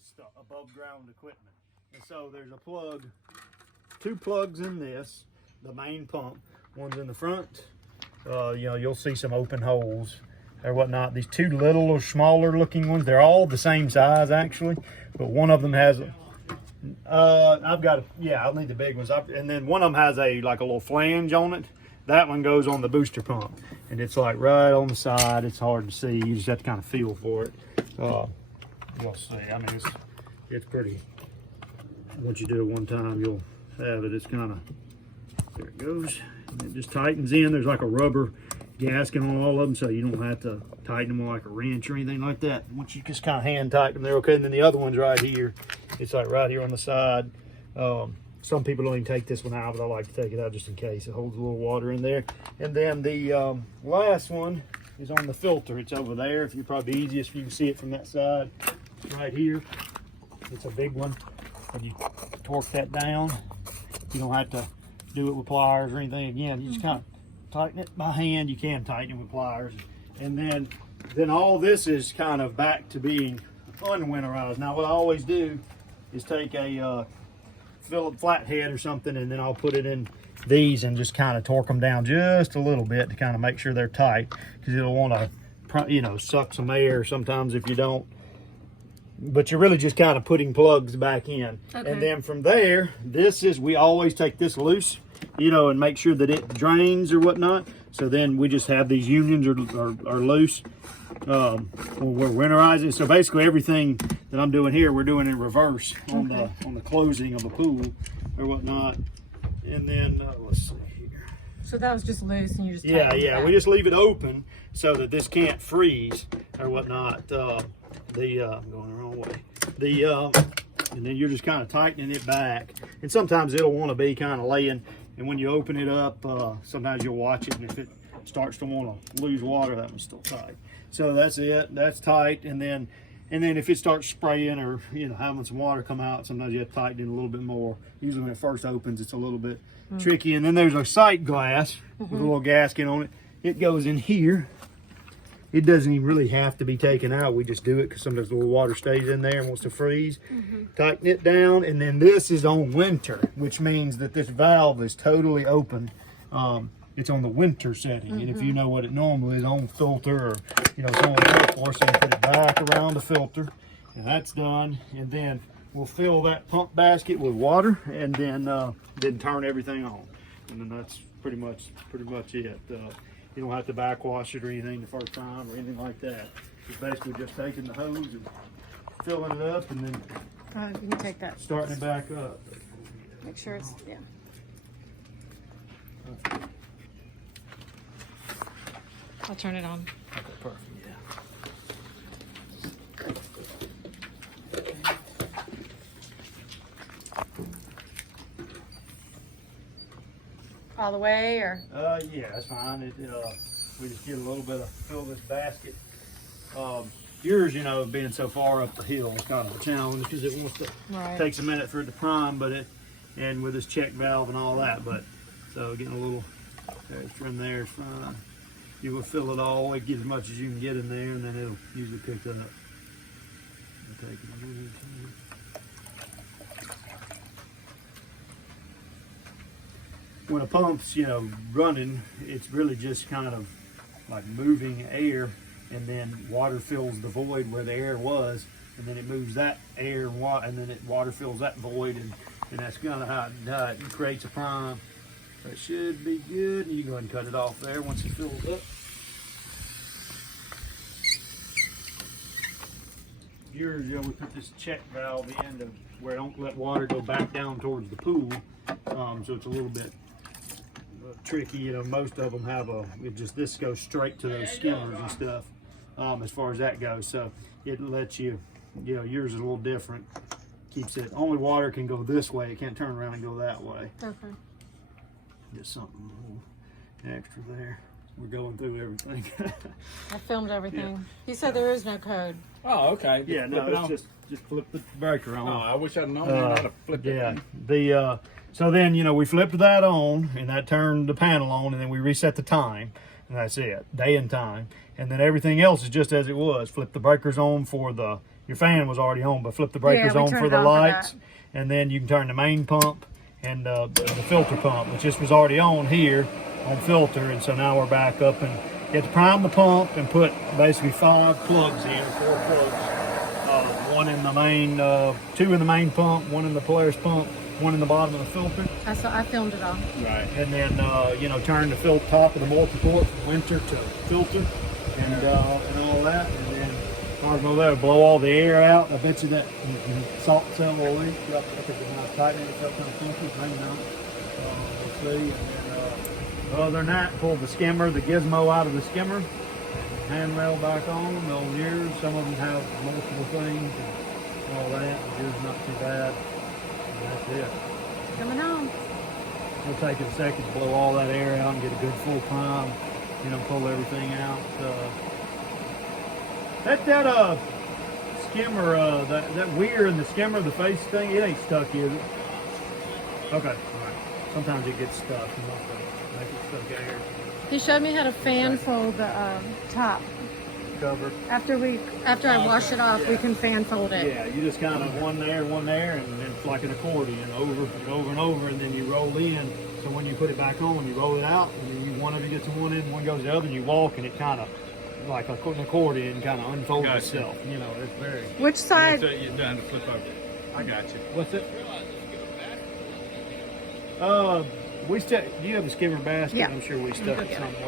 is the above ground equipment. And so there's a plug, 2 plugs in this, the main pump. One's in the front. You know, you'll see some open holes or whatnot. These 2 little or smaller looking ones, they're all the same size actually, but one of them has I've got, yeah, I'll need the big ones. And then one of them has like a little flange on it. That one goes on the booster pump, and it's like right on the side. It's hard to see. You just have to kind of feel for it. We'll see. I mean, it's pretty. Once you do it one time, you'll have it. It's kind of, there it goes. And it just tightens in. There's like a rubber gasket on all of them, so you don't have to tighten them like a wrench or anything like that. Once you just kind of hand tighten them, they're okay. And then the other one's right here. It's like right here on the side. Some people don't even take this one out, but I like to take it out just in case. It holds a little water in there. And then the last one is on the filter. It's over there. It's probably easiest if you can see it from that side. Right here. It's a big one. And you torque that down. You don't have to do it with pliers or anything. Again, you just kind of tighten it by hand. You can tighten it with pliers. And then all this is kind of back to being unwinterized. Now what I always do is take a Phillips flathead or something, and then I'll put it in these and just kind of torque them down just a little bit to kind of make sure they're tight, because it'll want to, you know, suck some air sometimes if you don't. But you're really just kind of putting plugs back in. Okay. And then from there, we always take this loose, you know, and make sure that it drains or whatnot. So then we just have these unions are loose. When we're winterizing. So basically everything that I'm doing here, we're doing in reverse on the closing of a pool or whatnot. And then let's see here. So that was just loose, and you just yeah. We just leave it open so that this can't freeze or whatnot. I'm going the wrong way. And then you're just kind of tightening it back. And sometimes it'll want to be kind of laying. And when you open it up, sometimes you'll watch it, and if it starts to want to lose water, that one's still tight. So that's it. That's tight. And then if it starts spraying or, you know, having some water come out, sometimes you have to tighten it a little bit more. Usually when it first opens, it's a little bit tricky. And then there's a sight glass with a little gasket on it. It goes in here. It doesn't even really have to be taken out. We just do it because sometimes a little water stays in there and wants to freeze. Tighten it down. And then this is on winter, which means that this valve is totally open. It's on the winter setting, and if you know what it normally is on filter, or you know, it's on the air force, and put it back around the filter, and that's done. And then we'll fill that pump basket with water, and then turn everything on, and then that's pretty much it. You don't have to backwash it or anything the first time or anything like that. It's basically just taking the hose and filling it up, and then you can take that, starting it back up. Make sure it's I'll turn it on. Okay, perfect, yeah. All the way, or? Yeah, that's fine. We just get a little bit of fill this basket. Yours, you know, being so far up the hill is kind of a challenge because it wants to takes a minute for it to prime, and with this check valve and all that, but so getting a little extra in there is fine. You will fill it all, get as much as you can get in there, and then it'll usually pick up. Take it. When a pump's, you know, running, it's really just kind of like moving air, and then water fills the void where the air was, and then it moves that air and then water fills that void, and that's kind of how it creates a prime. That should be good. You go ahead and cut it off there once it fills up. Yours, you know, we put this check valve in to where it don't let water go back down towards the pool, so it's a little bit tricky. You know, most of them have this goes straight to those skimmers and stuff, as far as that goes. So it lets you, you know, yours is a little different. Keeps it, only water can go this way. It can't turn around and go that way. Okay. Just something a little extra there. We're going through everything. I filmed everything. Yeah. He said there is no code. Oh, okay. Yeah, no, it's just flip the breaker on. Oh, I wish I'd known how to flip it. Yeah. So then, you know, we flipped that on, and that turned the panel on, and then we reset the time, and that's it, day and time. And then everything else is just as it was. Flip the breakers on for the, your fan was already on, but flip the breakers we on turned for it the on for lights, that. and then you can turn the main pump and the filter pump, which this was already on here on filter, and so now we're back up and you have to prime the pump and put basically 5 plugs in, 4 plugs. One in the main, 2 in the main pump, 1 in the Polaris pump, 1 in the bottom of the filter, I filmed it all. Right. and then turn the top of the multi-port from winter to filter, and all that, and then hard over there, blow all the air out. I bet you that salt cell will leak. Up at the nice tightening, it's up kind of funky, maybe not. We'll see. And then, other than that, pull the skimmer, the gizmo out of the skimmer. Handrail back on. Those ears, some of them have multiple things and all that. The ears not too bad. And that's it. Coming home. It'll take it a second to blow all that air out and get a good full prime. Pull everything out. That skimmer, that weir in the skimmer, the face thing, it ain't stuck, is it? Okay, all right. Sometimes it gets stuck. You want to make it stuck out here. He showed me how to fan fold the top. Cover. After I wash it off, we can fan fold it. Yeah, you just kind of one there, and then it's like an accordion, over and over and over, and then you roll in. So when you put it back on, you roll it out, and then one of you gets to one end, one goes to the other, and you walk, and it kind of, like an accordion, kind of unfolds Gotcha. itself. It's very. Which side? You're done to flip over. I got you. What's it? We stuck. Do you have a skimmer basket? Yeah. I'm sure we stuck it somewhere.